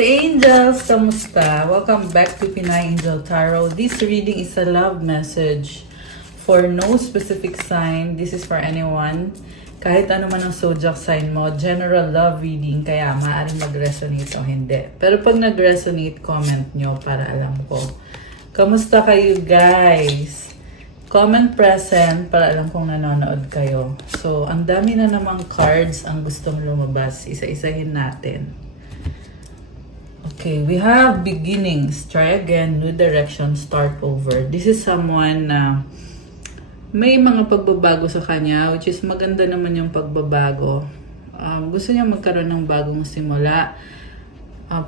Angels! Kamusta? Welcome back to Pinay Angel Tarot. This reading is a love message for no specific sign. This is for anyone. Kahit ano man ang zodiac sign mo, general love reading, kaya maaaring mag-resonate o hindi. Pero pag nag-resonate, comment nyo para alam ko. Kamusta kayo guys? Comment present para alam kong nanonood kayo. So, ang dami na namang cards ang gustong lumabas. Isa-isahin natin. Okay, we have beginnings. Try again, new direction, start over. This is someone na may mga pagbabago sa kanya, which is maganda naman yung pagbabago. Gusto niya magkaroon ng bagong simula.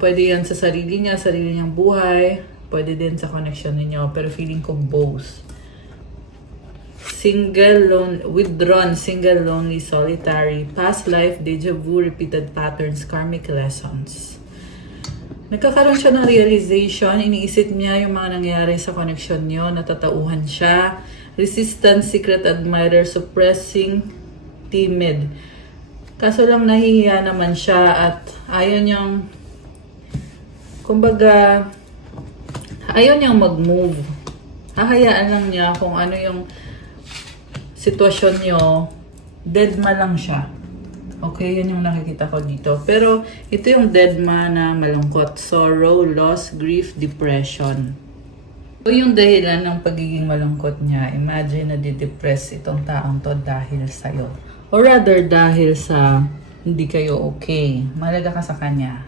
Pwede yan sa sarili niya, sarili niyang buhay. Pwede din sa connection ninyo, pero feeling ko both. Withdrawn, single, lonely, solitary, past life, deja vu, repeated patterns, karmic lessons. Nagkakaroon siya ng realization, iniisip niya yung mga nangyayari sa connection niyo, natatauhan siya, resistant, secret admirer, suppressing, timid. Kaso lang nahihiya naman siya at ayaw niyang, kumbaga, ayaw niyang mag-move. Hahayaan lang niya kung ano yung sitwasyon nyo, deadma lang siya. Okay, yan yung nakikita ko dito. Pero ito yung deadma na malungkot. Sorrow, loss, grief, depression. Ito yung dahilan ng pagiging malungkot niya. Imagine na di-depress itong taong to dahil sa'yo. Or rather, dahil sa hindi kayo okay. Malaga ka sa kanya.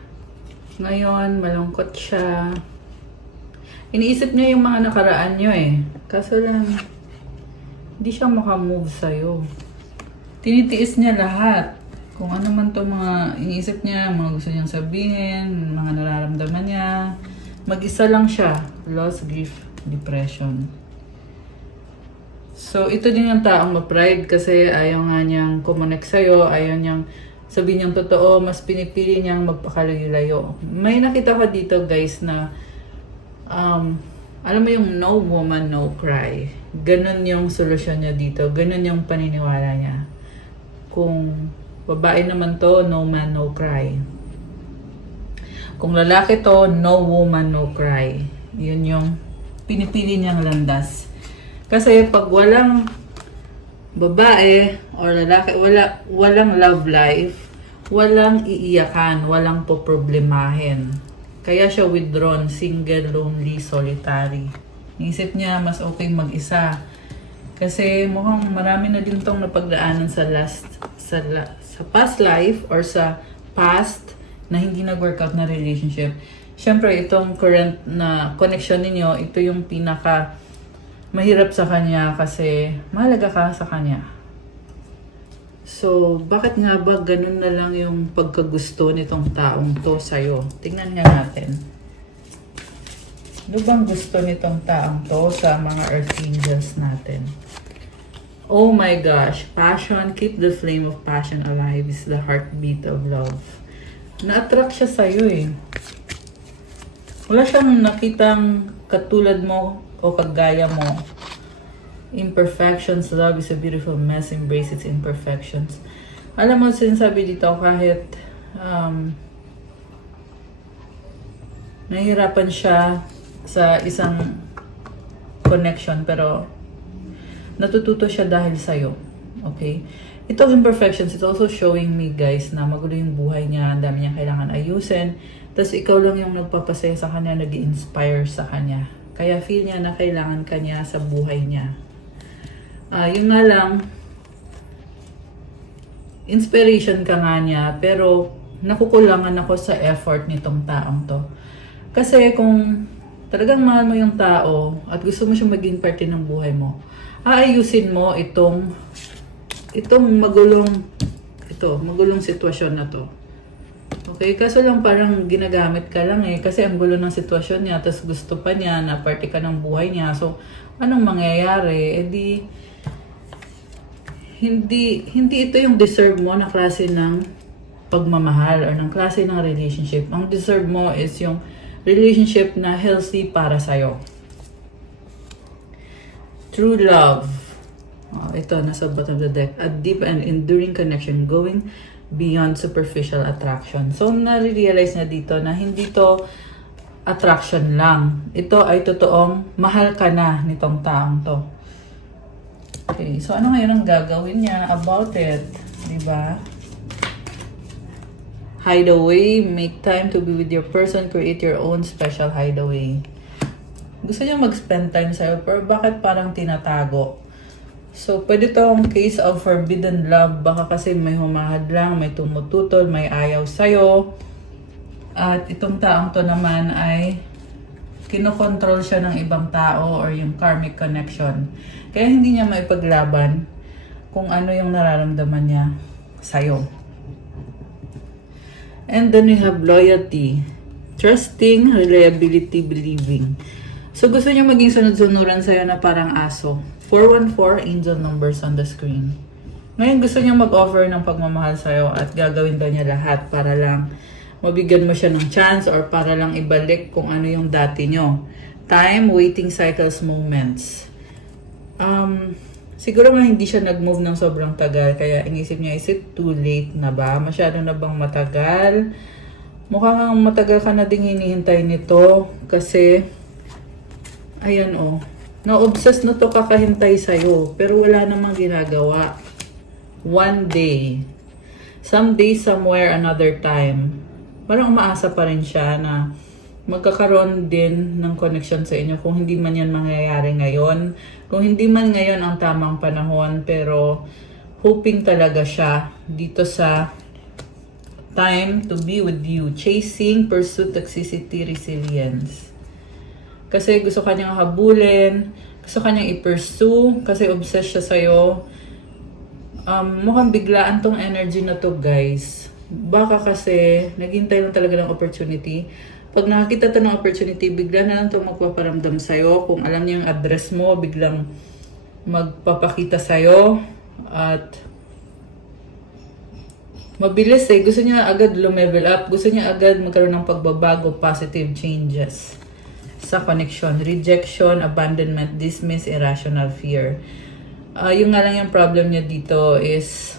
Ngayon, malungkot siya. Iniisip niya yung mga nakaraan nyo eh. Kaso lang, hindi siya makamove sa'yo. Tinitiis niya lahat. Kung ano man to mga iniisip niya, mga gusto niyang sabihin, mga nararamdaman niya. Mag-isa lang siya. Loss, grief, depression. So, ito din yung taong ma-pride kasi ayaw nga niyang kumonek sa'yo. Ayaw niyang sabihin niyang totoo. Mas pinipili niyang magpakalayo-layo. May nakita ko dito guys na alam mo yung no woman, no cry. Ganon yung solusyon niya dito. Ganon yung paniniwala niya. Kung babae naman to, no man, no cry. Kung lalaki to, no woman, no cry. Yun yung pinipili niyang landas. Kasi pag walang babae or lalaki, walang love life, walang iiyakan, walang poproblemahin. Kaya siya withdrawn, single, lonely, solitary. Naisip niya, mas okay mag-isa. Kasi mukhang marami na din tong napagdaanan sa past life or sa past na hindi nag-workout na relationship. Siyempre, itong current na connection ninyo, ito yung pinaka mahirap sa kanya kasi mahalaga ka sa kanya. So, bakit nga ba ganun na lang yung pagkagusto nitong taong to sa'yo? Tingnan nga natin. Ano bang gusto nitong taong to sa mga Earth Angels natin? Oh my gosh, passion, keep the flame of passion alive is the heartbeat of love. Na-attract siya sa'yo eh. Wala siyang nakitang katulad mo o kagaya mo. Imperfections, love is a beautiful mess, embrace its imperfections. Alam mo, sinasabi dito kahit nahihirapan siya sa isang connection pero natututo siya dahil sa'yo. Okay? Itong imperfections, it's also showing me guys na magulo yung buhay niya, ang dami niyang kailangan ayusin. Tapos ikaw lang yung nagpapasaya sa kanya, nag-i-inspire sa kanya. Kaya feel niya na kailangan kanya sa buhay niya. Yun nga lang, inspiration ka nga niya, pero nakukulangan ako sa effort nitong taong to. Kasi kung talagang mahal mo yung tao at gusto mo siyang maging parte ng buhay mo, aayusin mo itong magulong sitwasyon na to. Okay, kaso lang parang ginagamit ka lang eh, kasi ang gulo ng sitwasyon niya, tapos gusto pa niya na parte ka ng buhay niya. So, anong mangyayari? Hindi ito yung deserve mo na klase ng pagmamahal or ng klase ng relationship. Ang deserve mo is yung relationship na healthy para sa'yo. True love. Ito, nasa bottom of the deck. A deep and enduring connection going beyond superficial attraction. So, nare-realize na dito na hindi to attraction lang. Ito ay totoong mahal ka na nitong taong to. Okay, so ano ngayon ang gagawin niya about it? Diba? Hideaway, make time to be with your person, create your own special hideaway. Gusto niya mag-spend time sa'yo, pero bakit parang tinatago? So, pwede tong case of forbidden love. Baka kasi may humahadlang, may tumututol, may ayaw sa'yo. At itong taong to naman ay kinokontrol siya ng ibang tao or yung karmic connection. Kaya hindi niya maipaglaban kung ano yung nararamdaman niya sa'yo. And then we have loyalty, trusting, reliability, believing. So gusto niya maging sunod-sunuran sa'yo na parang aso. 414 angel numbers on the screen. Ngayon gusto niya mag-offer ng pagmamahal sa'yo at gagawin daw niya lahat para lang mabigyan mo siya ng chance or para lang ibalik kung ano yung dati nyo. Time, waiting cycles, moments. Siguro nga hindi siya nag-move ng sobrang tagal kaya inisip niya, is it too late na ba? Masyado na bang matagal? Mukhang matagal ka na ding hinihintay nito kasi ayan na-obsess na to kakahintay sa'yo pero wala namang ginagawa. One day, someday, somewhere, another time. Parang umaasa pa rin siya na magkakaroon din ng connection sa inyo kung hindi man yan mangyayari ngayon. Kung hindi man ngayon ang tamang panahon, pero hoping talaga siya dito sa time to be with you. Chasing, pursuit, toxicity, resilience. Kasi gusto kanyang habulin, gusto kanyang i-pursue, kasi obsessed siya sa'yo. Mukhang biglaan tong energy na to, guys. Baka kasi naghintay lang talaga ng opportunity. Pag nakakita to ng opportunity, bigla na lang to magpaparamdam sa'yo. Kung alam niya yung address mo, biglang magpapakita sa'yo. At mabilis gusto niya agad lumevel up. Gusto niya agad magkaroon ng pagbabago, positive changes sa connection. Rejection, abandonment, dismiss, irrational fear. Yung nga lang yung problem niya dito is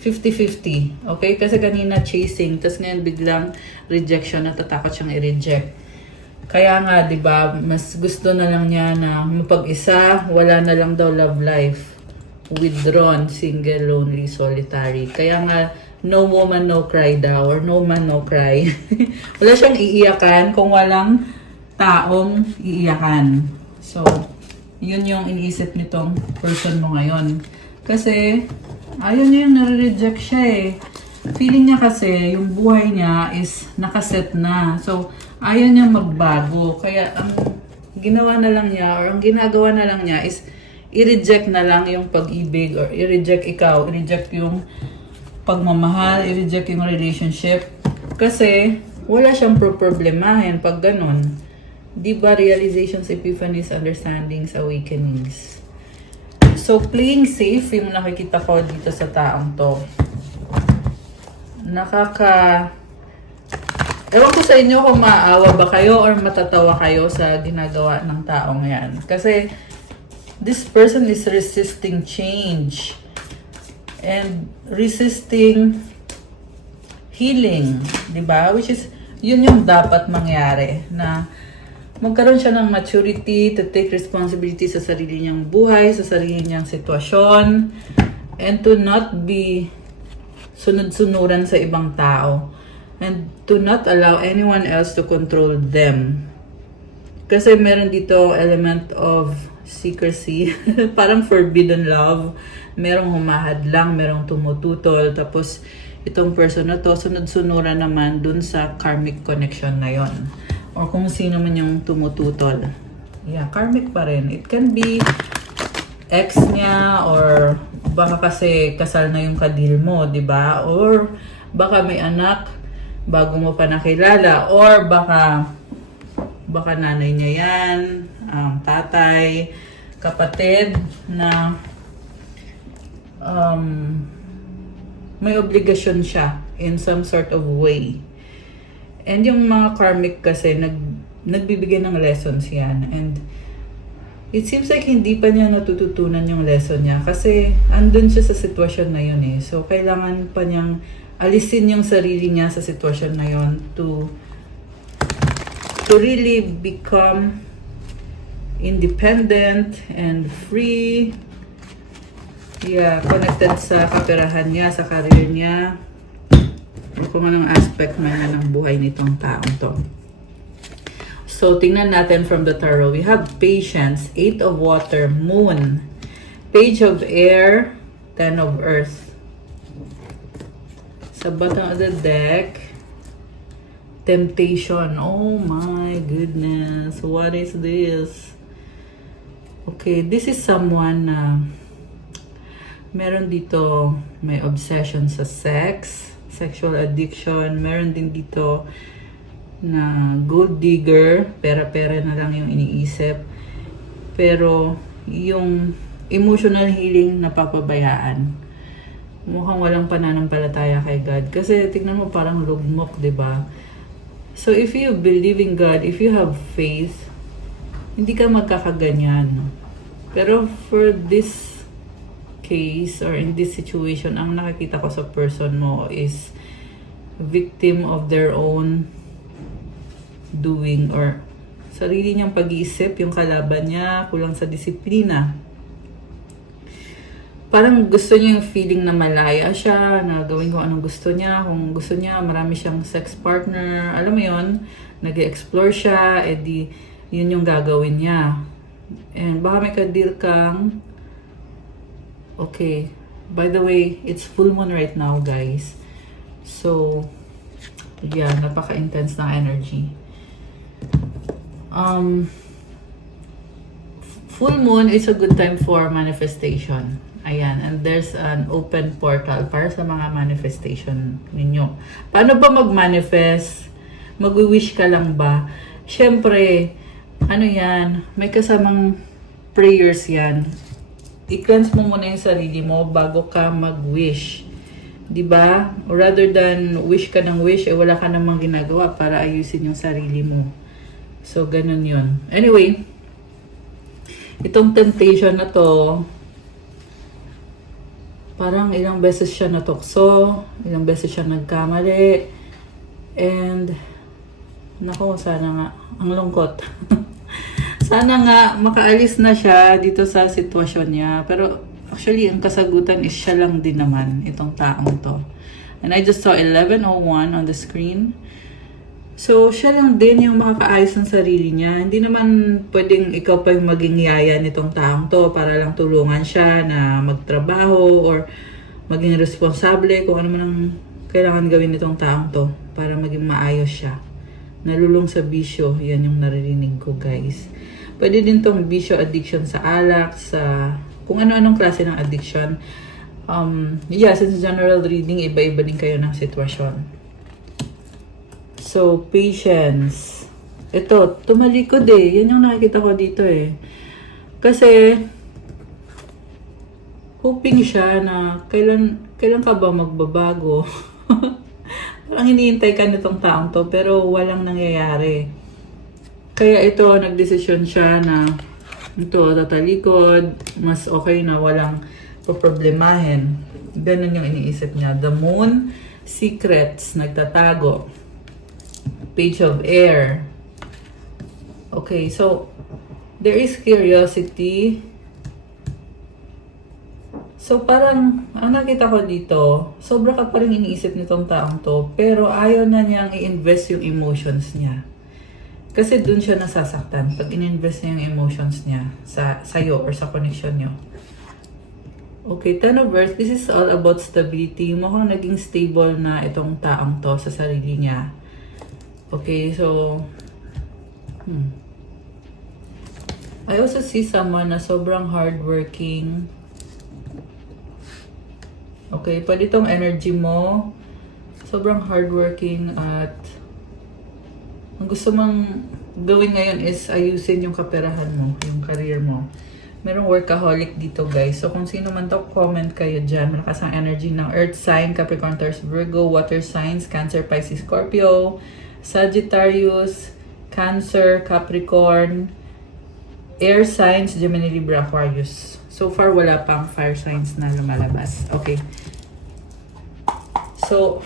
50-50. Okay? Kasi kanina chasing, tapos ngayon biglang rejection, natatakot siyang i-reject. Kaya nga, di ba, mas gusto na lang niya na mapag-isa, wala na lang daw love life. Withdrawn, single, lonely, solitary. Kaya nga, no woman, no cry daw, or no man, no cry. Wala siyang iiyakan kung walang taong iiyakan. So, yun yung iniisip nitong person mo ngayon. Kasi, ayaw niya yung nare-reject siya Feeling niya kasi yung buhay niya is nakaset na. So, ayaw niya magbago. Kaya ang ginawa na lang niya or ang ginagawa na lang niya is i-reject na lang yung pag-ibig or i-reject ikaw. I-reject yung pagmamahal, i-reject yung relationship. Kasi wala siyang problemahin pag ganun. Diba realizations, epiphanies, understandings, awakenings. So, playing safe yung nakikita ko dito sa taong to. Ewan ko sa inyo kung maawa ba kayo or matatawa kayo sa ginagawa ng taong yan. Kasi, this person is resisting change. And resisting healing. Diba? Which is, yun yung dapat mangyari. Na magkaroon siya ng maturity to take responsibility sa sarili niyang buhay, sa sarili niyang sitwasyon, and to not be sunod-sunuran sa ibang tao, and to not allow anyone else to control them. Kasi meron dito element of secrecy, parang forbidden love, merong humahadlang, merong tumututol, tapos itong person na to, sunod-sunuran naman dun sa karmic connection na yon. Or kung sino man yung tumututol. Yeah, karmic pa rin. It can be ex niya or baka kasi kasal na yung kadil mo, di ba? Or baka may anak bago mo pa nakilala. Or baka nanay niya yan, tatay, kapatid na may obligasyon siya in some sort of way. And yung mga karmic kasi, nagbibigay ng lessons yan. And it seems like hindi pa niya natututunan yung lesson niya. Kasi andun siya sa sitwasyon na yun So, kailangan pa niyang alisin yung sarili niya sa sitwasyon na yon to really become independent and free. Yeah, connected sa kaperahan niya, sa career niya, o kung anong aspect man ng buhay nitong taong to. So, tingnan natin from the tarot. We have Patience, 8 of Water, Moon, Page of Air, 10 of Earth. Sa bottom of the deck, Temptation. Oh my goodness. What is this? Okay, this is someone na meron dito may obsession sa sex, sexual addiction. Meron din dito na gold digger, pera-pera na lang yung iniisip. Pero yung emotional healing napapabayaan. Mukhang walang pananampalataya kay God. Kasi tignan mo parang lugmok, 'di ba? So if you believe in God, if you have faith, hindi ka magkakaganyan. Pero for this case or in this situation, ang nakikita ko sa person mo is victim of their own doing or sarili niyang pag-iisip, yung kalaban niya, kulang sa disiplina. Parang gusto niya yung feeling na malaya siya, na gawin kung anong gusto niya. Kung gusto niya, marami siyang sex partner. Alam mo yon, nag-explore siya, edi yun yung gagawin niya. And baka may ka-deal kang, okay, by the way, it's full moon right now, guys. So, yeah, napaka-intense na energy. Full moon is a good time for manifestation. Ayan, and there's an open portal para sa mga manifestation ninyo. Paano ba mag-manifest? Mag-wish ka lang ba? Siyempre, ano yan, may kasamang prayers yan. I-cleanse mo muna yung sarili mo bago ka mag-wish. Diba? Rather than wish ka ng wish, wala ka namang ginagawa para ayusin yung sarili mo. So, ganun yun. Anyway, itong temptation na to, parang ilang beses siya natukso, ilang beses siya nagkamali, and, nako, sana nga, ang lungkot. Sana nga, makaalis na siya dito sa sitwasyon niya. Pero, actually, ang kasagutan is siya lang din naman, itong taong to. And I just saw 11:01 on the screen. So, siya lang din yung makakaayos ng sarili niya. Hindi naman pwedeng ikaw pa yung maging yaya nitong taong to para lang tulungan siya na magtrabaho or maging responsable kung ano man ang kailangan gawin nitong taong to para maging maayos siya. Nalulung sa bisyo, yan yung naririnig ko, guys. Pwede din tong bisyo, addiction sa alak, sa kung ano-anong klase ng addiction. Yeah, since general reading, iba-iba din kayo ng sitwasyon. So, patience. Ito, tumalikod eh. Yan yung nakikita ko dito eh. Kasi, hoping siya na kailan ka ba magbabago? Parang hinihintay ka nitong taong to, pero walang nangyayari. Kaya ito, nagdesisyon siya na ito, tatalikod, mas okay na walang poproblemahin. Ganun yung iniisip niya. The Moon, secrets, nagtatago. Page of Air. Okay, so there is curiosity. So parang, ang nakita ko dito, sobra ka pa rin iniisip nitong taong to, pero ayaw na niyang i-invest yung emotions niya. Kasi dun siya nasasaktan pag in-invest niya yung emotions niya sa'yo or sa connection niyo. Okay, 10 of Earth, this is all about stability. Mukhang naging stable na itong taong to sa sarili niya. Okay, so I also see someone na sobrang hardworking. Okay, pwede itong energy mo. Sobrang hardworking at ang gusto mong gawin ngayon is ayusin yung kaperahan mo, yung career mo. Merong workaholic dito, guys. So, kung sino man to, comment kayo dyan. Malakas ang energy ng Earth sign, Capricorn, Taurus, Virgo, Water signs, Cancer, Pisces, Scorpio, Sagittarius, Cancer, Capricorn, Air signs, Gemini, Libra, Aquarius. So far, wala pang fire signs na lumalabas. Okay. So,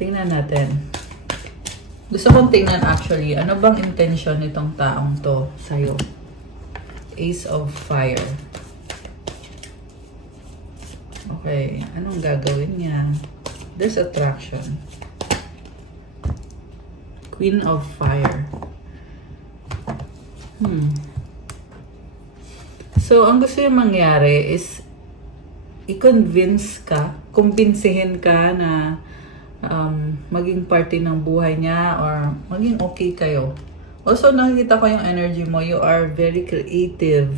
tingnan natin. Gusto kong tingnan actually, ano bang intention nitong taong to sa'yo? Ace of Fire. Okay, anong gagawin niya? There's attraction. Queen of Fire. So, ang gusto yung mangyari is i-convince ka, kumbinsihin ka na maging parte ng buhay niya or maging okay kayo. Also, nakikita ko yung energy mo. You are very creative.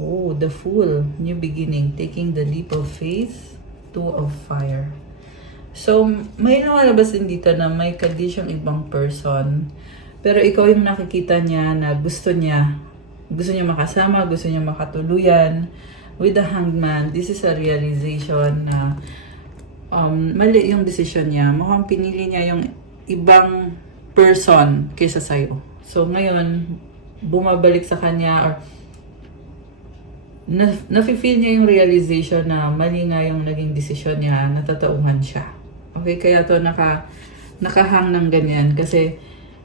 Oh, the Fool. New beginning. Taking the leap of faith. Two of Fire. So, may nakalabas din dito na may kadi siyang ibang person. Pero ikaw yung nakikita niya na gusto niya makasama, gusto niya makatuluyan. With the Hanged Man, this is a realization na mali yung decision niya. Mukhang pinili niya yung ibang person kaysa sa'yo. So, ngayon, bumabalik sa kanya or nafe-feel niya yung realization na mali nga yung naging decision niya, natatauhan siya. Okay, kaya to nakahang ng ganyan kasi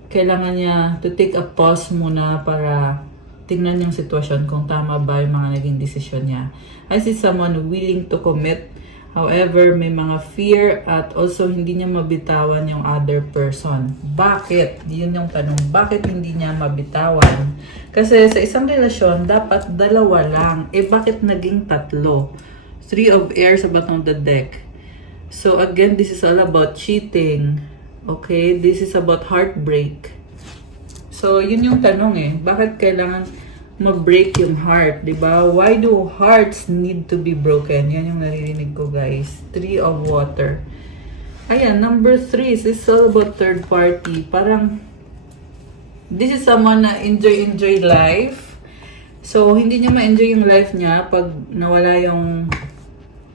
kailangan niya to take a pause muna para tingnan yung sitwasyon kung tama ba yung mga naging decision niya. I see someone willing to commit. However, may mga fear at also hindi niya mabitawan yung other person. Bakit? Yun yung tanong. Bakit hindi niya mabitawan? Kasi sa isang relasyon, dapat dalawa lang. Bakit naging tatlo? Three of Air sa bottom of the deck. So again, this is all about cheating. Okay? This is about heartbreak. So, yun yung tanong Bakit kailangan ma-break yung heart, di ba? Why do hearts need to be broken? Yan yung naririnig ko, guys. Three of Water. Ayan, number 3 is all about third party. Parang, this is someone na enjoy life. So, hindi niya ma-enjoy yung life niya pag nawala yung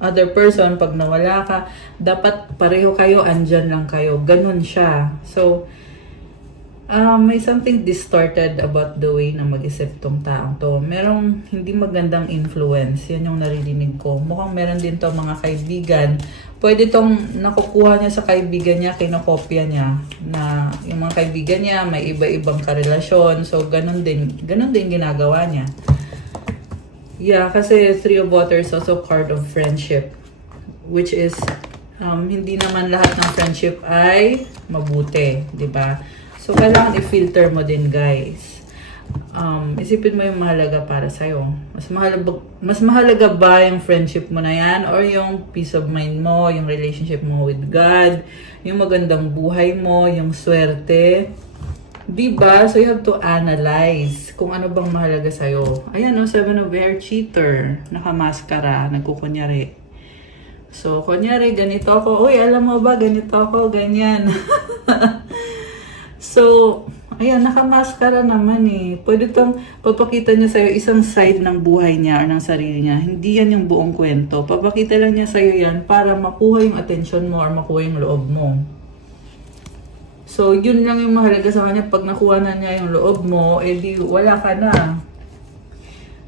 other person. Pag nawala ka, dapat pareho kayo, andyan lang kayo. Ganun siya. So, may something distorted about the way na mag-isip tong taong to. Merong hindi magandang influence. Yan yung naririnig ko. Mukhang meron din to mga kaibigan. Pwede tong nakukuha niya sa kaibigan niya, kinokopya niya. Na yung mga kaibigan niya, may iba-ibang karelasyon. So, ganun din ginagawa niya. Yeah, kasi Three of Water is also card of friendship. Which is, hindi naman lahat ng friendship ay mabuti. Diba? So, kailangan i-filter mo din, guys. Isipin mo yung mahalaga para sa'yo. Mas mahalaga ba yung friendship mo na yan? Or yung peace of mind mo, yung relationship mo with God, yung magandang buhay mo, yung swerte? Diba? So, you have to analyze kung ano bang mahalaga sa'yo. Ayan, Seven of Air, cheater. Nakamaskara, nagkukunyari. So, kunyari, ganito ako. Uy, alam mo ba, ganito ako, ganyan. So, ayan, nakamaskara naman Pwede itong papakita niya sa'yo isang side ng buhay niya or ng sarili niya. Hindi yan yung buong kwento. Papakita lang niya sa'yo yan para makuha yung attention mo or makuha yung loob mo. So, yun lang yung mahalaga sa kanya. Pag nakuha na niya yung loob mo, di wala ka na.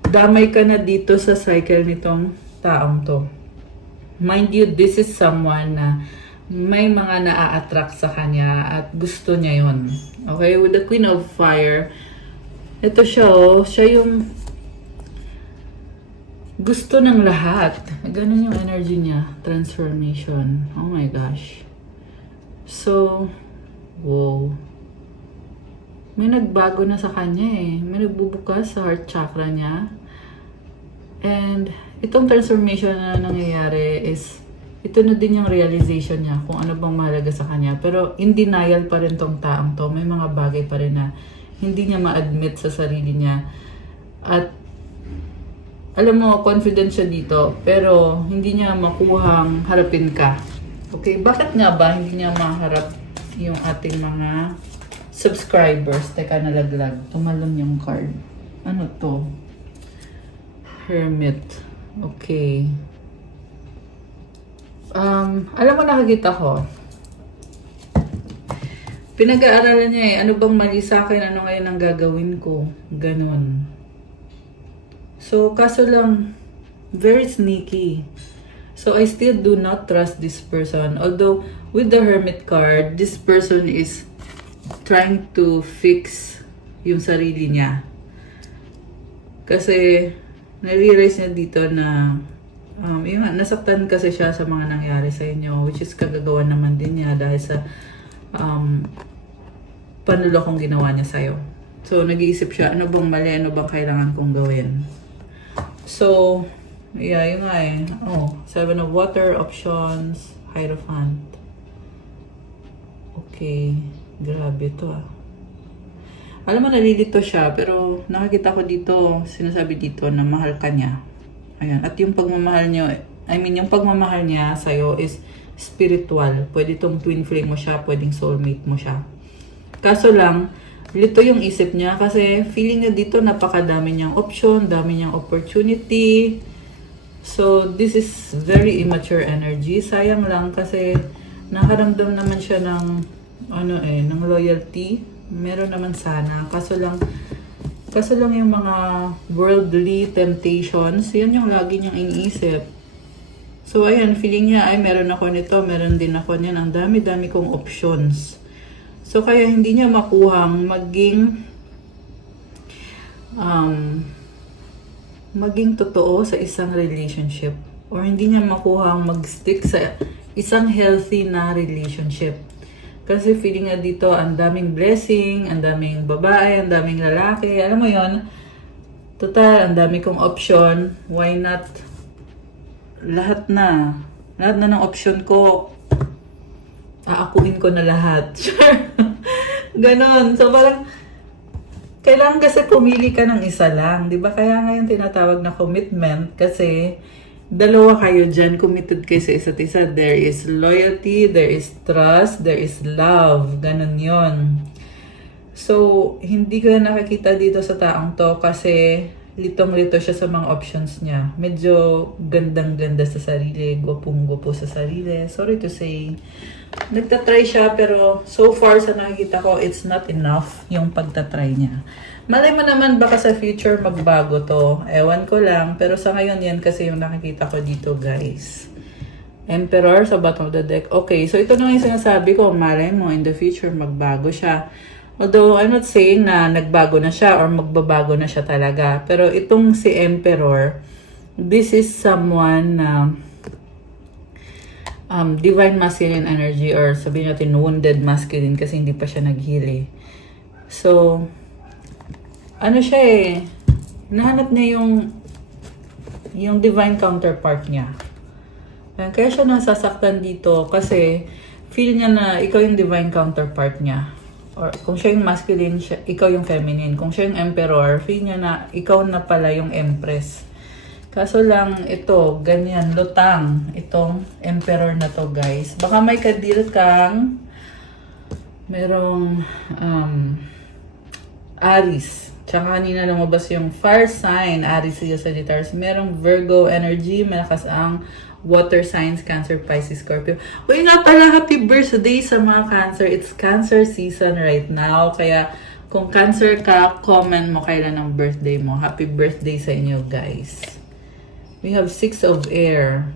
Damay ka na dito sa cycle nitong taong to. Mind you, this is someone na may mga naa-attract sa kanya at gusto niya yun. Okay? With the Queen of Fire, ito siya siya yung gusto ng lahat. Ganun yung energy niya. Transformation. Oh my gosh. So, wow. May nagbago na sa kanya May nagbubukas sa heart chakra niya. And itong transformation na nangyayari is ito na din yung realization niya kung ano bang mahalaga sa kanya. Pero in denial pa rin tong taong to. May mga bagay pa rin na hindi niya ma-admit sa sarili niya. At alam mo, confident siya dito. Pero hindi niya makuhang harapin ka. Okay, bakit nga ba hindi niya maharap yung ating mga subscribers? Teka, nalaglag. Tumalon yung card. Ano to? Hermit. Okay. Alam mo, nakikita ko. Pinag-aaralan niya ano bang mali sa akin, ano ngayon ang gagawin ko. Ganon. So, kaso lang, very sneaky. So I still do not trust this person. Although with the Hermit card, this person is trying to fix yung sarili niya. Kasi nare-realize niya dito na yun nga, nasaktan kasi siya sa mga nangyari sa inyo, which is kagagawa naman din niya dahil sa panlulokong ginawa niya sa'yo. So nag-iisip siya, ano bang mali, ano bang kailangan kong gawin. So yeah, yun nga eh. Oh, 7 of Water, options, Hierophant. Okay, grabe to ah. Alam mo, nalilito siya, pero nakakita ko dito, sinasabi dito na mahal ka niya. Ayan, at yung pagmamahal niyo, yung pagmamahal niya sa'yo is spiritual. Pwede tong twin flame mo siya, pwedeng soulmate mo siya. Kaso lang, lito yung isip niya kasi feeling niya dito napakadami niyang option, dami niyang opportunity. So, this is very immature energy. Sayang lang kasi nakaramdam naman siya ng ng loyalty. Meron naman sana. Kaso lang yung mga worldly temptations, yan yung lagi niyang iniisip. So, ayan, feeling niya, ay, meron ako nito, meron din ako niyan. Ang dami-dami kong options. So, kaya hindi niya makuhang maging totoo sa isang relationship. Or hindi niya makuhang mag-stick sa isang healthy na relationship. Kasi feeling nga dito, ang daming blessing, ang daming babae, ang daming lalaki. Alam mo yon, total, ang dami kong option. Why not? Lahat na ng option ko, aakuin ko na lahat. Ganon. So parang, kailangan kasi pumili ka ng isa lang. Di ba? Kaya ngayon tinatawag na commitment kasi dalawa kayo dyan, committed kayo sa isa't isa. There is loyalty, there is trust, there is love. Ganon yon. So, hindi ko nakikita dito sa taong to kasi litong-lito siya sa mga options niya. Medyo gandang-ganda sa sarili, gwapong-gwapo sa sarili. Sorry to say. Nagtatry siya pero so far sa nakikita ko, it's not enough yung pagtatry niya. Malay mo naman baka sa future magbago to. Ewan ko lang. Pero sa ngayon yan kasi yung nakikita ko dito guys. Emperor sa bottom of the deck. Okay, so ito na yung sinasabi ko. Malay mo in the future magbago siya. Although I'm not saying na nagbago na siya or magbabago na siya talaga. Pero itong si Emperor, this is someone na divine masculine energy or sabihin natin wounded masculine kasi hindi pa siya nag-heal. So, ano siya eh, nahanap niya yung divine counterpart niya. Kaya siya nasasaktan dito kasi feel niya na ikaw yung divine counterpart niya. Or kung siya yung masculine, ikaw yung feminine. Kung siya yung emperor, feel niya na ikaw na pala yung empress. Kaso lang ito, ganyan, lutang itong emperor na to guys. Baka may kadil kang merong Aries. Tsaka kanina lumabas yung fire sign, Aries, Leo, Sagittarius. Merong Virgo energy, malakas ang water signs, Cancer, Pisces, Scorpio. Uy nga pala, happy birthday sa mga Cancer. It's Cancer season right now. Kaya kung Cancer ka, comment mo kailan ang birthday mo. Happy birthday sa inyo guys. We have 6 of air.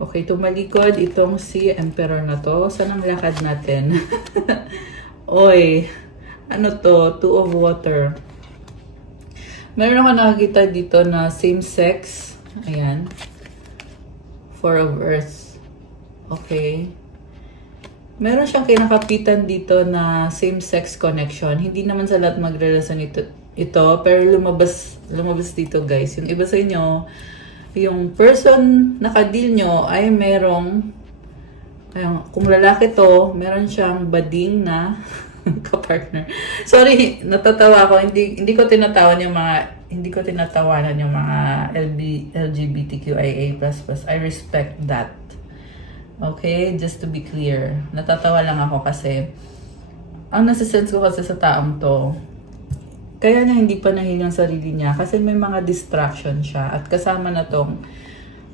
Okay, tumalikod itong si Emperor na to. Saan ang lakad natin? Oy, ano to? 2 of water. Meron ako nakakita dito na same sex. Ayan. 4 of earth. Okay. Meron siyang kinakapitan dito na same-sex connection. Hindi naman sa lahat magrelasyon ito, pero lumabas dito guys. Yung iba sa inyo, yung person na ka-deal nyo ay merong, kung lalaki to, meron siyang bading na kapartner. Sorry, natatawa ako. Hindi ko tinatawanan yung mga LGBTQIA++. I respect that. Okay? Just to be clear. Natatawa lang ako kasi ang nasa-sense ko kasi sa taong to, kaya niya hindi pa nahil ang sarili niya kasi may mga distraction siya at kasama na tong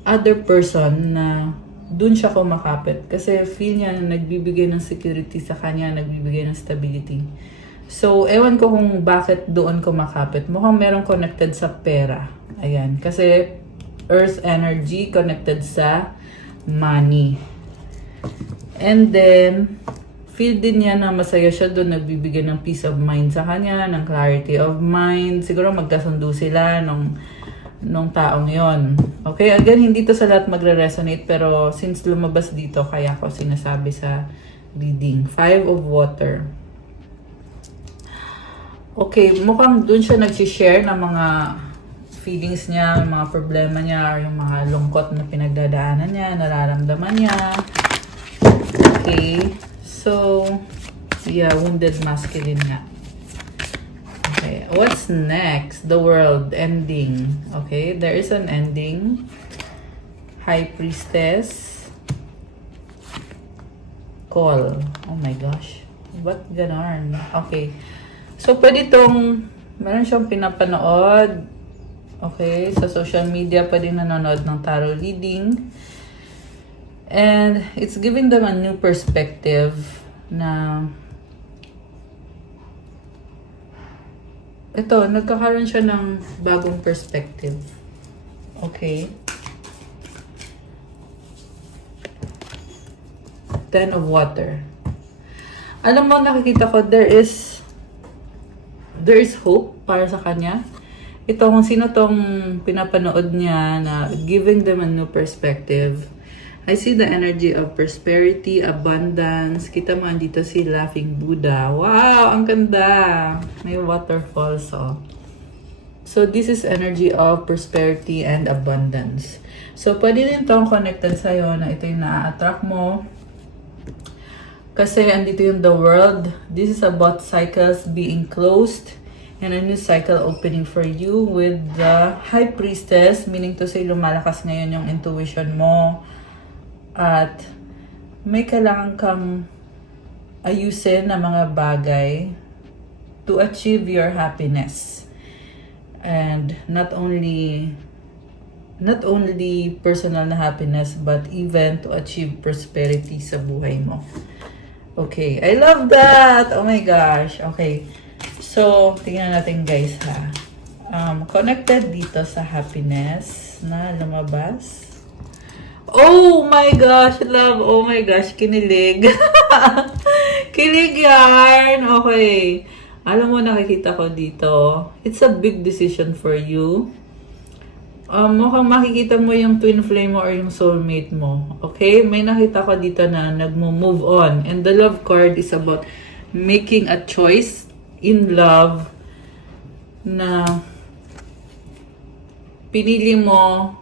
other person na dun siya kumakapit. Kasi feel niya na nagbibigay ng security sa kanya, nagbibigay ng stability. So, ewan ko kung bakit doon kumakapit. Mukhang merong connected sa pera. Ayan. Kasi earth energy connected sa money. And then, feel din niya na masaya siya doon, nagbibigay ng peace of mind sa kanya, ng clarity of mind. Siguro magkasundo sila nung taong yon. Okay, again, hindi to sa lahat magre-resonate, pero since lumabas dito, kaya ko sinasabi sa reading. 5 of water. Okay, mukhang dun siya nag-share ng mga feelings niya, yung mga problema niya, or yung mga lungkot na pinagdadaanan niya, nararamdaman niya. Okay, so, yeah, wounded masculine nga. Okay, what's next? The world ending. Okay, there is an ending. High priestess. Call. Oh my gosh. What ganon? Okay. So, pwede itong, meron siyang pinapanood. Okay, sa social media, pwede nanonood ng tarot reading. And it's giving them a new perspective na ito, nagkakaroon siya ng bagong perspective. Okay. 10 of water. Alam mo, nakikita ko, there is hope para sa kanya. Ito, kung sino tong pinapanood niya na giving them a new perspective. I see the energy of prosperity, abundance. Kita mo, andito si Laughing Buddha. Wow, ang ganda. May waterfalls, oh. So, this is energy of prosperity and abundance. So, pwede din itong connected sa'yo na ito yung na-attract mo. Kasi andito yung the world. This is about cycles being closed and a new cycle opening for you with the High Priestess. Meaning to say, lumalakas ngayon yung intuition mo. At may kailangan kang ayusin na mga bagay to achieve your happiness. And not only personal na happiness, but even to achieve prosperity sa buhay mo. Okay, I love that! Oh my gosh! Okay, so, tingnan natin guys ha. Connected dito sa happiness na lumabas. Oh my gosh, love! Oh my gosh, kinilig! Kilig yarn! Okay. Alam mo, nakikita ko dito, it's a big decision for you. Mukhang makikita mo yung twin flame mo or yung soulmate mo. Okay? May nakita ko dito na nagmo-move on. And the love card is about making a choice in love na pinili mo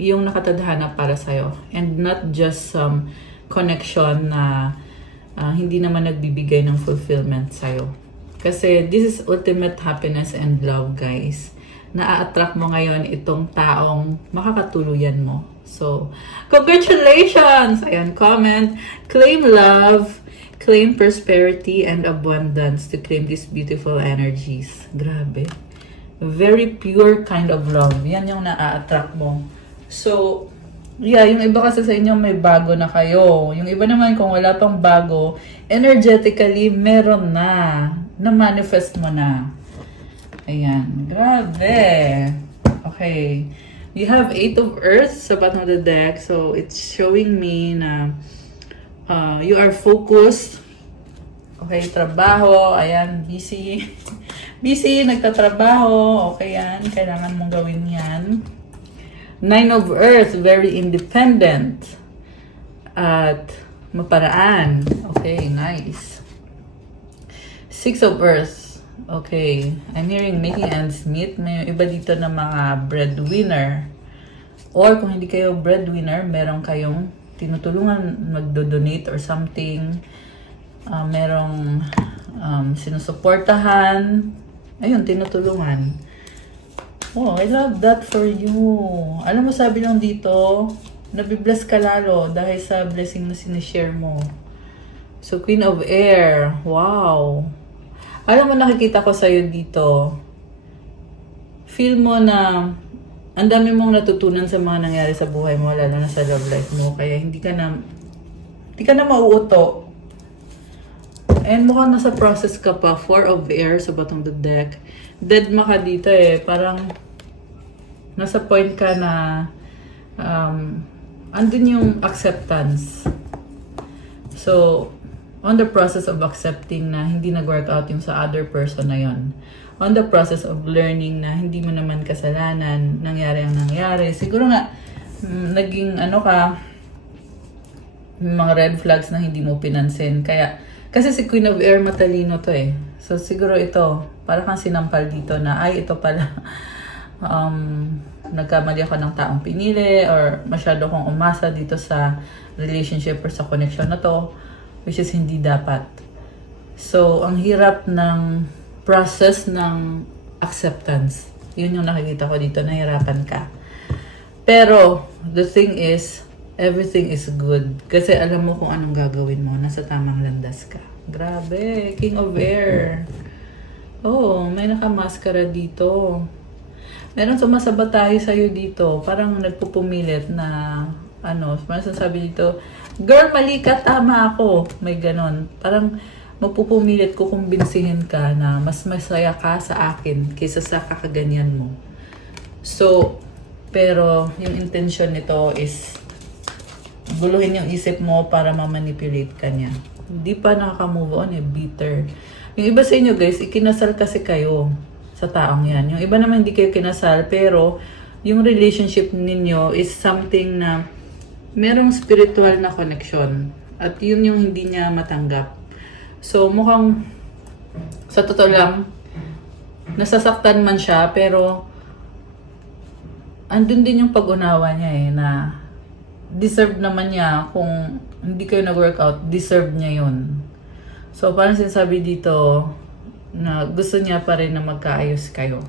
yung nakatadhana para sa'yo. And not just some connection na hindi naman nagbibigay ng fulfillment sa'yo. Kasi this is ultimate happiness and love, guys. Na-attract mo ngayon itong taong makakatuluyan mo. So, congratulations! Ayan, comment. Claim love, claim prosperity and abundance to claim these beautiful energies. Grabe. Very pure kind of love. Yan yung na-attract mo. So, yeah, yung iba kasi sa inyo may bago na kayo. Yung iba naman kung wala pang bago, energetically meron na. Na-manifest mo na. Ayan. Grabe. Okay. You have 8 of Earth sa bottom of the deck. So, it's showing me na you are focused. Okay, trabaho. Ayan, busy. Busy, nagtatrabaho. Okay, yan. Kailangan mong gawin yan. 9 of Earth, very independent. At maparaan. Okay, nice. 6 of Earth. Okay, I'm hearing making ends meet. May iba dito na mga breadwinner. Or kung hindi kayo breadwinner, meron kayong tinutulungan magdo-donate or something. Merong sinusuportahan. Ayun, tinutulungan. Oh, I love that for you. Alam mo, sabi lang dito, nabibless ka lalo dahil sa blessing na sinishare mo. So, Queen of Air. Wow. Alam mo, nakikita ko sa'yo dito, feel mo na ang dami mong natutunan sa mga nangyari sa buhay mo, lalo na sa love life mo. Kaya hindi ka na mauuto. And mukhang nasa process ka pa. 4 of Air sa bottom of the deck. Dead ma ka dito eh. Parang nasa point ka na andun yung acceptance. So, on the process of accepting na hindi nag-work out yung sa other person na yon. On the process of learning na hindi mo naman kasalanan, nangyari ang nangyari. Siguro nga, naging mga red flags na hindi mo pinansin. Kasi si Queen of Air matalino to eh. So siguro ito, para kang sinampal dito na, ay ito pala, nagkamali ako ng taong pinili or masyado kong umasa dito sa relationship or sa connection na to, which is hindi dapat. So, ang hirap ng process ng acceptance. Yun yung nakikita ko dito, nahirapan ka. Pero, the thing is, everything is good. Kasi alam mo kung anong gagawin mo. Nasa tamang landas ka. Grabe, King of Air. Oh, may nakamaskara dito. Meron sumasabatay sa'yo dito. Parang nagpupumilit na, parang sasabi dito, girl, mali ka, tama ako. May ganon. Parang magpupumilit ko kumbinsihin ka na mas masaya ka sa akin kaysa sa kakaganyan mo. So, pero yung intention nito is guluhin yung isip mo para ma-manipulate ka niya. Hindi pa nakaka-move on bitter. Yung iba sa inyo guys, ikinasal kasi kayo sa taong yan. Yung iba naman hindi kayo kinasal, pero yung relationship ninyo is something na merong spiritual na connection. At yun yung hindi niya matanggap. So mukhang, sa totoo lang, nasasaktan man siya, pero andun din yung pag-unawa niya na deserve naman niya kung hindi kayo nag-workout, deserve niya yun. So, parang sinasabi dito na gusto niya pa rin na magkaayos kayo.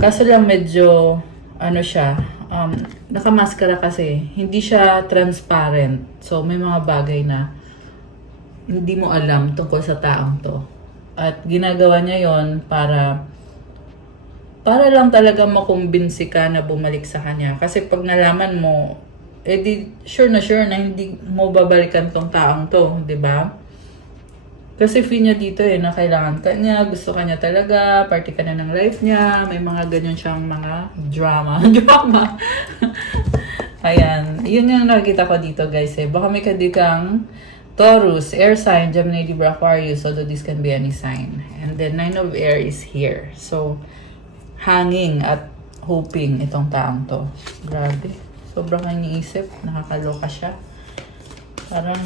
Kaso lang medyo, siya, nakamaskara kasi, hindi siya transparent. So, may mga bagay na hindi mo alam tungkol sa taong to. At ginagawa niya yon para lang talaga makumbinsi ka na bumalik sa kanya. Kasi pag nalaman mo, sure na hindi mo babalikan tong taong to, di ba? Kasi feel niya dito na kailangan ka niya, gusto ka niya talaga, party ka na ng life niya, may mga ganyan siyang mga drama. Ayan, yun yung nakikita ko dito guys Baka may kadikang Taurus, Air sign, Gemini, Libra, Aquarius, although this can be any sign. And then 9 of Air is here. So, hanging at hoping itong taong to. Grabe. Sobrang iniisip. Nakakaloka siya. Parang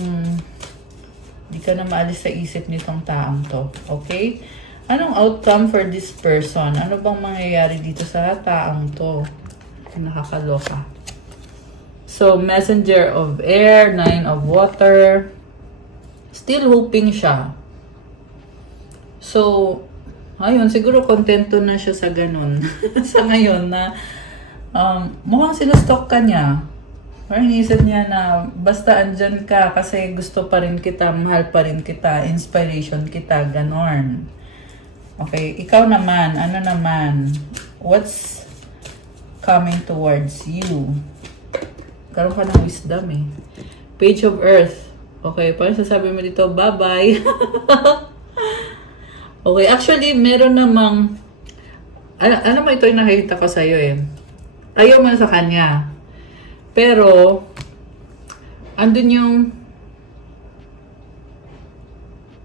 di ka na maalis sa isip nitong taong to. Okay? Anong outcome for this person? Ano bang mangyayari dito sa taong to? Nakakaloka. So, Messenger of Air, 9 of Water. Still hoping siya. So, ayun, siguro kontento na siya sa ganun. Sa ngayon na mukhang sinustok ka niya. Parang inisip niya na basta andyan ka kasi gusto pa rin kita, mahal pa rin kita, inspiration kita, ganon. Okay, ikaw naman, ano naman? What's coming towards you? Karoon ka ng wisdom Page of Earth. Okay, parang sasabi mo dito, bye-bye. Okay, actually, meron namang, ano mo ito yung nakikita ko sa'yo Ayaw mo sa kanya. Pero, andun yung,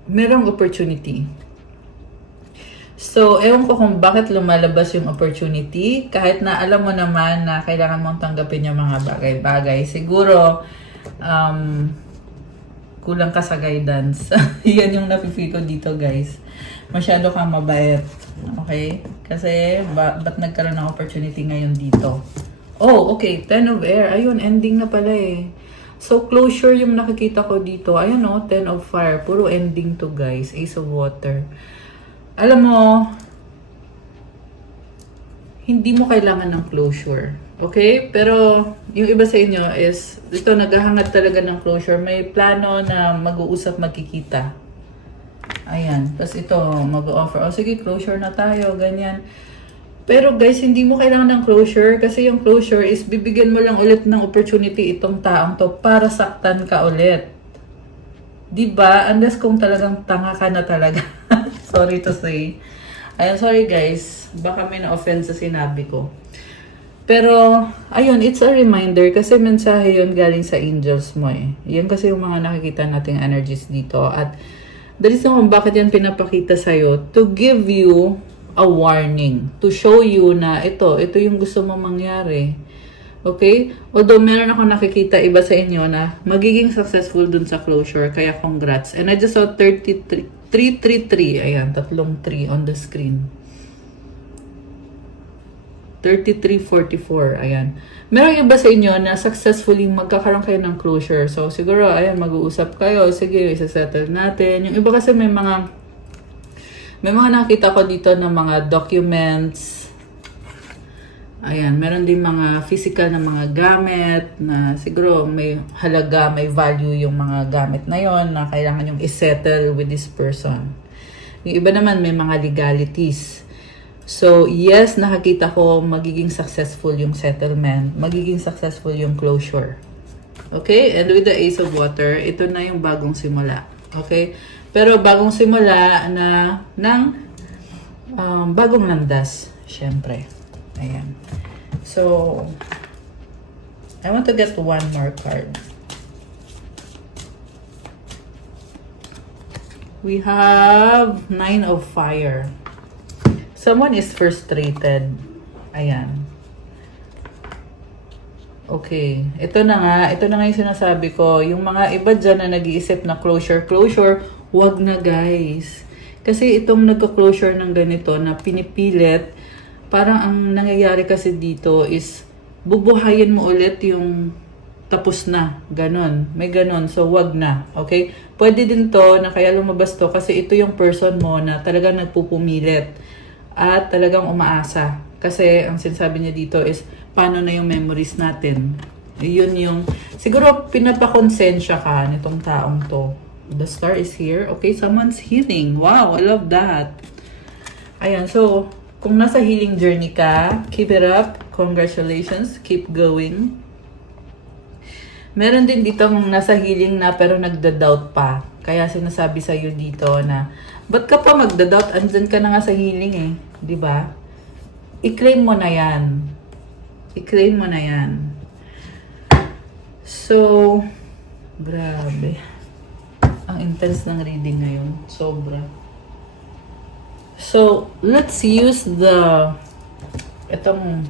merong opportunity. So, ewan ko kung bakit lumalabas yung opportunity, kahit na alam mo naman na kailangan mong tanggapin yung mga bagay-bagay. Siguro, kulang ka sa guidance. Yan yung nafe-feel ko dito, guys. Masyado kang mabait. Okay? Kasi, ba't nagkaroon ng opportunity ngayon dito? Oh, okay. 10 of Air. Ayun, ending na pala So, closure yung nakikita ko dito. Ayun 10 of Fire. Puro ending to, guys. Ace of Water. Alam mo, hindi mo kailangan ng closure. Okay? Pero, yung iba sa inyo is, ito, naghahangat talaga ng closure. May plano na mag-uusap, magkikita. Ayan. Tapos ito, mag-offer. Sige, closure na tayo. Ganyan. Pero guys, hindi mo kailangan ng closure. Kasi yung closure is, bibigyan mo lang ulit ng opportunity itong taong to para saktan ka ulit. Diba? Unless kung talagang tanga ka na talaga. Sorry to say. Ayun, sorry guys. Baka may na-offend sa sinabi ko. Pero, ayun, it's a reminder kasi mensahe yun galing sa angels mo eh. Yan kasi yung mga nakikita nating energies dito. At the reason kung bakit yan pinapakita sa'yo, to give you a warning. To show you na ito yung gusto mo mangyari. Okay? Although meron ako nakikita iba sa inyo na magiging successful dun sa closure. Kaya congrats. And I just saw 333. Ayan, 3 on the screen. 3344. Ayan. Meron iba sa inyo na successfully magkakaroon kayo ng closure. So, siguro, ayan, mag-uusap kayo. Sige, isa-settle natin. Yung iba kasi may mga nakita ko dito na mga documents. Ayan, meron din mga physical na mga gamit na siguro may halaga, may value yung mga gamit na yon na kailangan yung isettle with this person. Yung iba naman may mga legalities. So, yes, nakakita ko magiging successful yung settlement, magiging successful yung closure. Okay? And with the Ace of Water, ito na yung bagong simula. Okay? Pero bagong simula na ng bagong landas, syempre. Ayan. So, I want to get one more card. We have 9 of Fire. Someone is frustrated. Ayan. Okay. Ito na nga yung sinasabi ko. Yung mga iba dyan na nag-iisip na closure, wag na guys. Kasi itong nagka-closure ng ganito na pinipilit, parang ang nangyayari kasi dito is bubuhayin mo ulit yung tapos na. Ganon. May ganon. So, wag na. Okay? Pwede din to na kaya lumabas to kasi ito yung person mo na talagang nagpupumilit at talagang umaasa. Kasi ang sinasabi niya dito is paano na yung memories natin. Yun yung siguro pinapakonsensya ka nitong taong to. The star is here. Okay, someone's healing. Wow, I love that. Ayan, so kung nasa healing journey ka, keep it up. Congratulations. Keep going. Meron din dito mong nasa healing na pero nagda-doubt pa. Kaya sinasabi sa'yo dito na, ba't ka pa magda-doubt? Andyan ka na nga sa healing eh. Diba? I-claim mo na yan. I-claim mo na yan. So, grabe. Ang intense ng reading ngayon. Sobra. So, let's use itong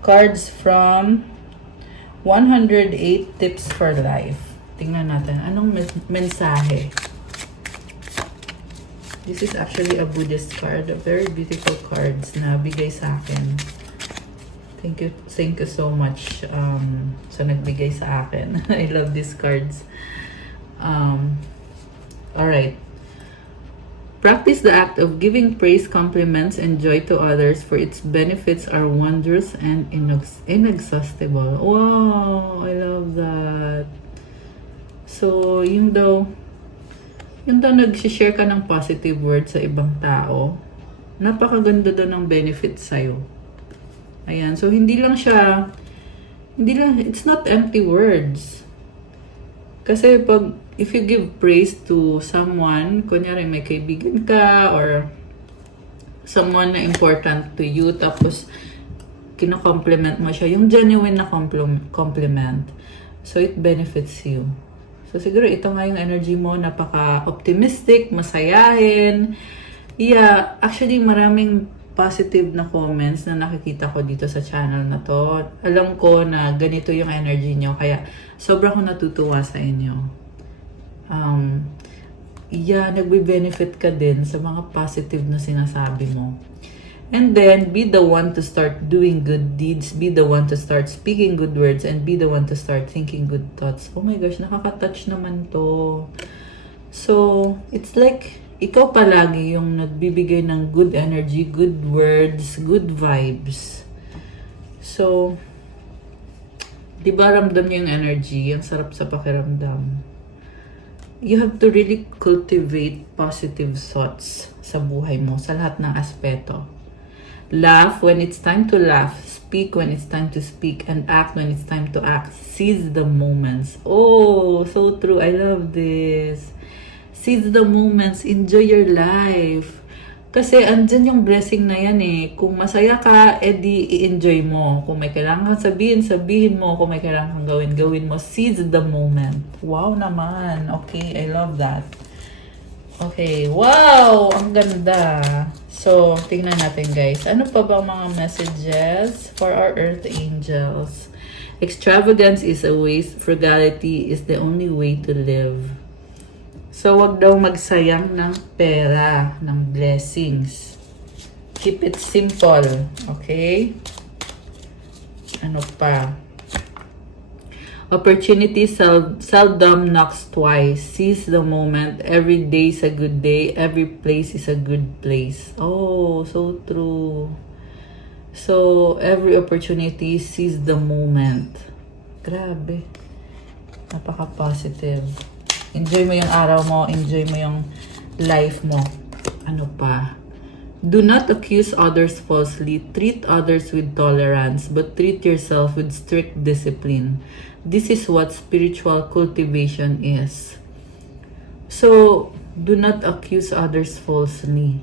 cards from 108 Tips for Life. Tingnan natin. Anong mensahe? This is actually a Buddhist card. A very beautiful cards na bigay sa akin. Thank you so much sa nagbigay sa akin. I love these cards. Alright. Practice the act of giving praise, compliments, and joy to others, for its benefits are wondrous and inexhaustible. Wow! I love that. So, yung daw nag-share ka ng positive words sa ibang tao, napakaganda daw ng benefits sa'yo. Ayan. So, it's not empty words. Kasi if you give praise to someone, kunyari may kaibigan ka or someone na important to you, tapos kino-compliment mo siya, yung genuine na compliment, so it benefits you. So siguro ito nga yung energy mo, napaka-optimistic, masayahin. Yeah, actually maraming positive na comments na nakikita ko dito sa channel na to. Alam ko na ganito yung energy nyo, kaya sobrang akong natutuwa sa inyo. Nagbe-benefit ka din sa mga positive na sinasabi mo. And then, be the one to start doing good deeds, be the one to start speaking good words, and be the one to start thinking good thoughts. Oh my gosh, nakaka-touch naman to. So, it's like, ikaw palagi yung nagbibigay ng good energy, good words, good vibes. So, di ba ramdam niyo yung energy? Ang sarap sa pakiramdam. You have to really cultivate positive thoughts sa buhay mo, sa lahat ng aspeto. Laugh when it's time to laugh. Speak when it's time to speak. And act when it's time to act. Seize the moments. Oh, so true. I love this. Seize the moments. Enjoy your life. Kasi andyan yung blessing na yan eh. Kung masaya ka, edi i-enjoy mo. Kung may kailangan kang sabihin, sabihin mo. Kung may kailangan kang gawin, gawin mo. Seize the moment. Wow naman. Okay, I love that. Okay, wow! Ang ganda. So, tingnan natin guys. Ano pa bang mga messages for our earth angels? Extravagance is a waste. Frugality is the only way to live. So, wag daw magsayang ng pera, ng blessings. Keep it simple. Okay? Ano pa? Opportunity seldom knocks twice. Seize the moment. Every day is a good day. Every place is a good place. Oh, so true. So, every opportunity, seize the moment. Grabe. Napaka-positive. Enjoy mo yung araw mo. Enjoy mo yung life mo. Ano pa? Do not accuse others falsely. Treat others with tolerance, but treat yourself with strict discipline. This is what spiritual cultivation is. So, do not accuse others falsely.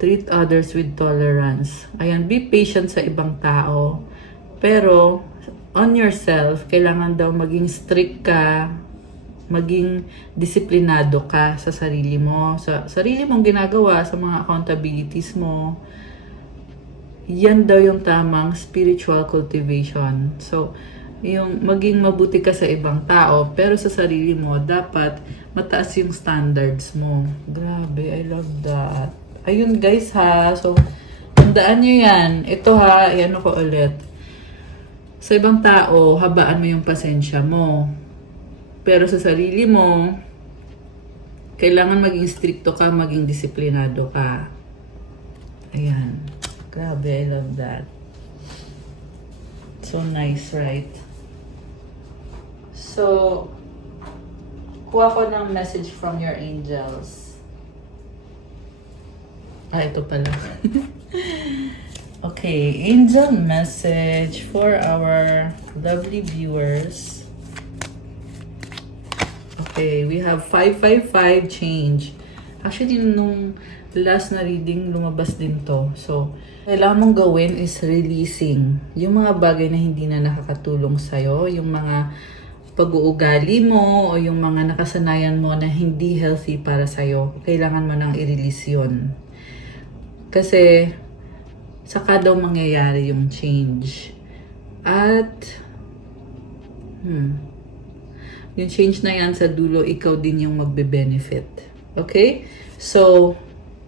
Treat others with tolerance. Ayan, be patient sa ibang tao. Pero, on yourself, kailangan daw maging strict ka, maging disiplinado ka sa sarili mo, sa sarili mong ginagawa, sa mga accountabilities mo. Yan daw yung tamang spiritual cultivation. So, yung maging mabuti ka sa ibang tao, pero sa sarili mo, dapat mataas yung standards mo. Grabe, I love that. Ayun guys ha, so, tandaan nyo yan. Ito ha, ano ko ulit. Sa ibang tao, habaan mo yung pasensya mo. Pero sa sarili mo, kailangan maging stricto ka, maging disiplinado ka. Ayan. Grabe, I love that. So nice, right? So, kuha ko ng message from your angels. Ito pala. Okay, angel message for our lovely viewers. Okay, we have 555 change. Actually, nung last na reading, lumabas din to. So, kailangan mong gawin is releasing yung mga bagay na hindi na nakakatulong sa'yo, yung mga pag-uugali mo o yung mga nakasanayan mo na hindi healthy para sa'yo. Kailangan mo nang i-release yun. Kasi, saka daw mangyayari yung change. At, yung change na yan sa dulo, ikaw din yung magbe-benefit. Okay? So,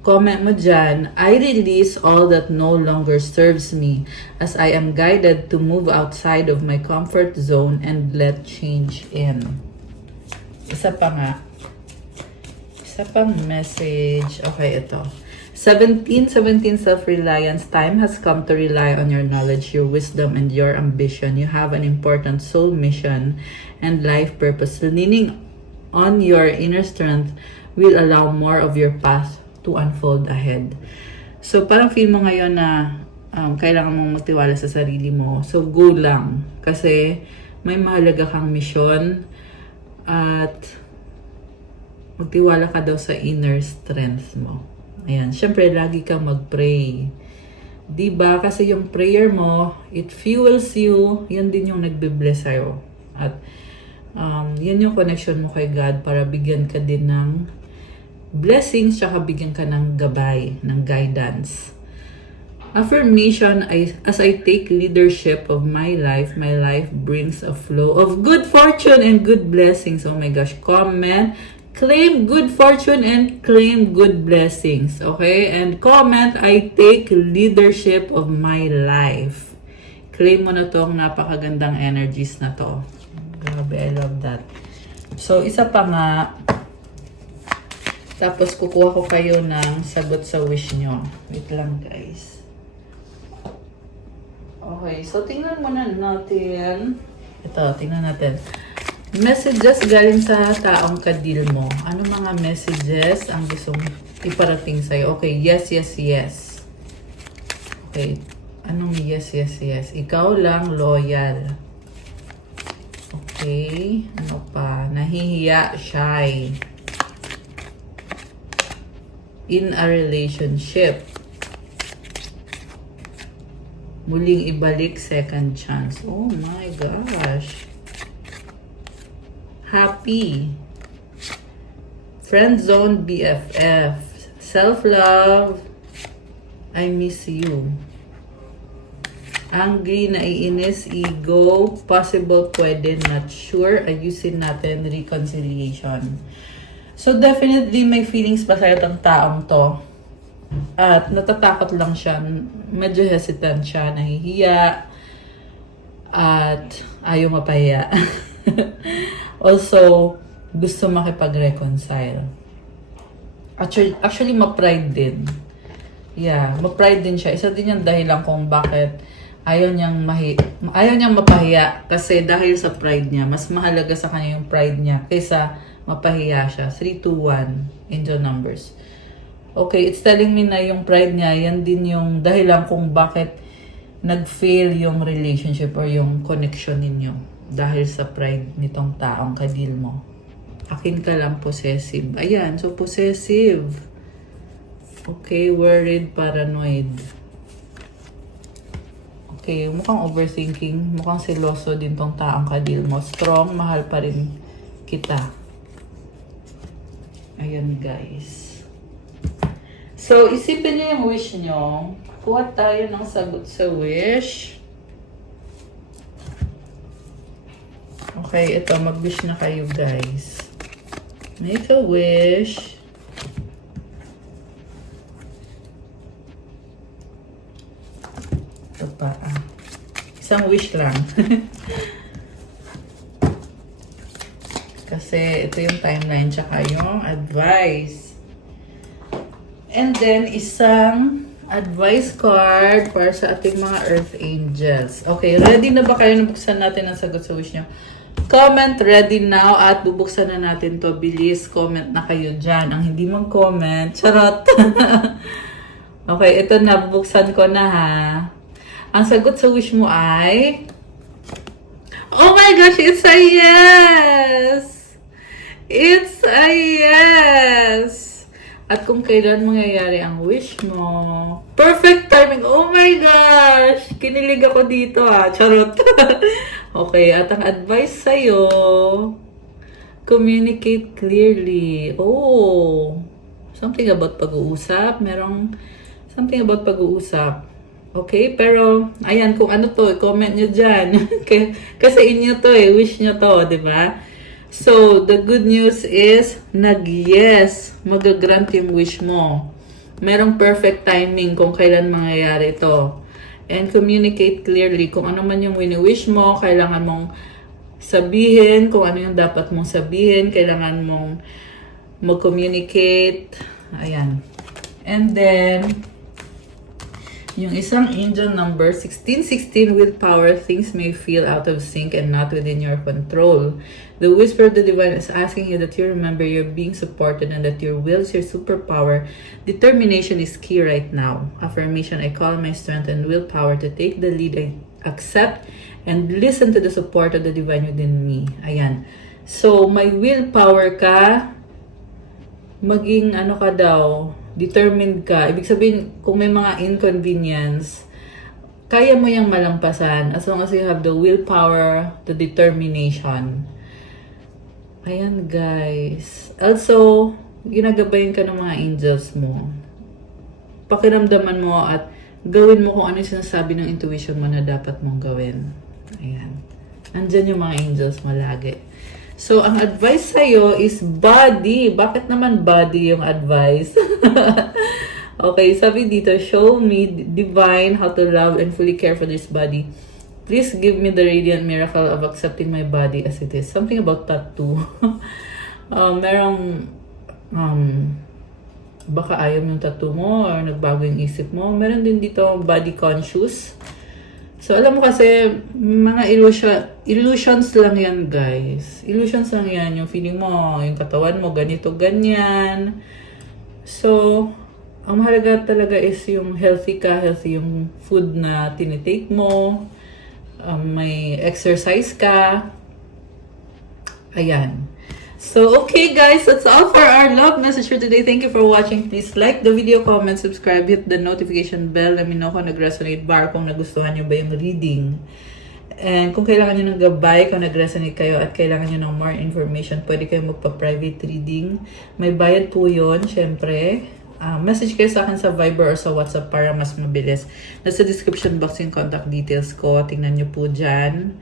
comment mo dyan, I release all that no longer serves me as I am guided to move outside of my comfort zone and let change in. Isa pa nga. Isa pang message. Okay, ito. 17 self-reliance. Time has come to rely on your knowledge, your wisdom, and your ambition. You have an important soul mission and life purpose. Leaning on your inner strength will allow more of your path to unfold ahead. So, parang feel mo ngayon na kailangan mong magtiwala sa sarili mo. So, go lang. Kasi may mahalaga kang mission at magtiwala ka daw sa inner strength mo. Ayan. Siyempre, lagi kang mag-pray. Diba? Kasi yung prayer mo, it fuels you. Yan din yung nagbe-bless sa'yo. At yan yung connection mo kay God para bigyan ka din ng blessings, tsaka bigyan ka ng gabay, ng guidance. Affirmation, as I take leadership of my life brings a flow of good fortune and good blessings. Oh my gosh, comment, claim good fortune and claim good blessings. Okay? And comment, I take leadership of my life. Claim mo na tong napakagandang energies na to. Grabe, I love that. So, isa pa nga, tapos kukuha ko kayo ng sagot sa wish nyo. Wait lang guys. Okay, so tingnan muna natin. Ito, tingnan natin. Messages galing sa taong kadil mo. Ano mga messages ang gustong iparating sa'yo? Okay, yes, yes, yes. Okay, anong yes, yes, yes? Ikaw lang loyal. Okay, ano pa? Nahihiya, shy. in a relationship. Muling ibalik second chance. Oh my gosh. Happy. Friend zone BFF. Self-love. I miss you. Angry, naiinis, ego. Possible, pwede, not sure. Ayusin natin, reconciliation. So definitely may feelings pa sa'yo ang taong to. At natatakot lang siya, medyo hesitant siya, nahihiya, at ayaw mapahiya. Also, gusto makipag-reconcile. Actually ma-pride din. Yeah, ma-pride din siya. Isa din yung dahilan kung bakit ayaw niyang mapahiya. Kasi dahil sa pride niya, mas mahalaga sa kanya yung pride niya kaysa mapahiya siya. 3, 2, 1, angel numbers. Okay, it's telling me na yung pride niya, yan din yung dahilan kung bakit nag-fail yung relationship or yung connection ninyo. Dahil sa pride nitong taong kadil mo. Akin ka lang possessive. Ayan, so possessive. Okay, worried, paranoid. Okay, mukhang overthinking. Mukhang seloso din tong taong kadil mo. Strong, mahal pa rin kita. Ayan, guys. So, isipin niyo yung wish niyo. Kuha tayo ng sagot sa wish. Okay, ito. Mag-wish na kayo, guys. Make a wish. Ito pa, isang wish lang. Kasi ito yung timeline tsaka yung advice. And then, isang advice card para sa ating mga Earth Angels. Okay, ready na ba kayo? Nabuksan natin ang sagot sa wish nyo. Comment ready now at bubuksan na natin to. Bilis, comment na kayo dyan. Ang hindi mag-comment, charot. Okay, ito na. Bubuksan ko na ha. Ang sagot sa wish mo ay... Oh my gosh, it's a yes! It's a yes! At kung kailan mangyayari ang wish mo. Perfect timing! Oh my gosh! Kinilig ako dito ha. Charot. Okay, at ang advice sa'yo, communicate clearly. Oh, something about pag-uusap. Merong something about pag-uusap. Okay, pero ayan, kung ano to, comment nyo dyan. Kasi inyo to wish nyo to, di ba? So, the good news is, nag-yes, magagrant yung wish mo. Merong perfect timing kung kailan mangyayari ito. And communicate clearly kung ano man yung wini-wish mo, kailangan mong sabihin, kung ano yung dapat mong sabihin, kailangan mong mag-communicate. Ayan. And then, yung isang angel number, 1616, willpower, things may feel out of sync and not within your control. The whisper of the divine is asking you that you remember you're being supported and that your will is your superpower. Determination is key right now. Affirmation, I call my strength and willpower to take the lead. I accept and listen to the support of the divine within me. Ayan. So, may willpower ka, maging ano ka daw, determined ka. Ibig sabihin, kung may mga inconvenience, kaya mo yung malampasan as long as you have the willpower, the determination. Ayan, guys. Also, ginagabayan ka ng mga angels mo. Pakiramdaman mo at gawin mo kung ano yung sinasabi ng intuition mo na dapat mong gawin. Ayan. Andyan yung mga angels mo lagi. So, ang advice sa'yo is body. Bakit naman body yung advice? Okay, sabi dito, show me divine how to love and fully care for this body. Please give me the radiant miracle of accepting my body as it is. Something about tattoo. Merong, baka ayaw yung tattoo mo or nagbago yung isip mo. Meron din dito body conscious. So, alam mo kasi, mga illusions lang yan, guys. Illusions lang yan. Yung feeling mo, yung katawan mo, ganito, ganyan. So, ang mahalaga talaga is yung healthy ka, healthy yung food na tinitake mo. May exercise ka. Ayan. So, okay guys, that's all for our love message for today. Thank you for watching. Please like the video, comment, subscribe, hit the notification bell. Let me know kung nag-resonate ba or kung nagustuhan nyo ba yung reading. And kung kailangan nyo ng gabay, kung nag-resonate kayo at kailangan nyo ng more information, pwede kayo magpa-private reading. May bayad po yun, syempre. Message kayo sa akin sa Viber or sa WhatsApp para mas mabilis. Nasa description box yung contact details ko. Tingnan nyo po dyan.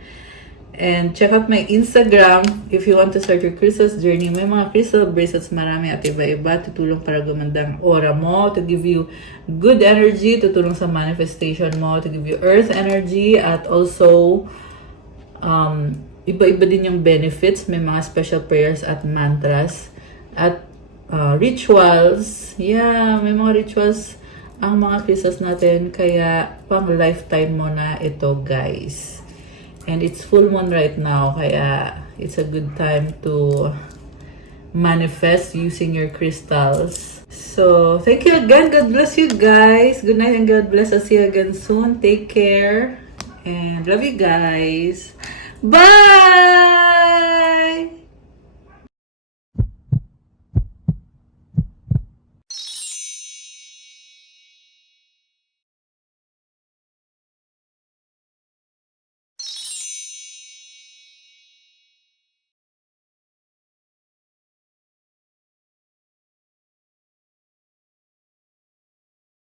And check out my Instagram if you want to start your crystals journey. May mga crystal bracelets marami at iba-iba. Tutulong para gumanda ang aura mo, to give you good energy, tutulong sa manifestation mo, to give you earth energy, at also iba-iba din yung benefits. May mga special prayers at mantras at rituals. Yeah, may mga rituals ang mga crystals natin. Kaya pang lifetime mo na ito, guys. And it's full moon right now, kaya it's a good time to manifest using your crystals. So, thank you again. God bless you guys. Good night and God bless. I'll see you again soon. Take care. And love you guys. Bye!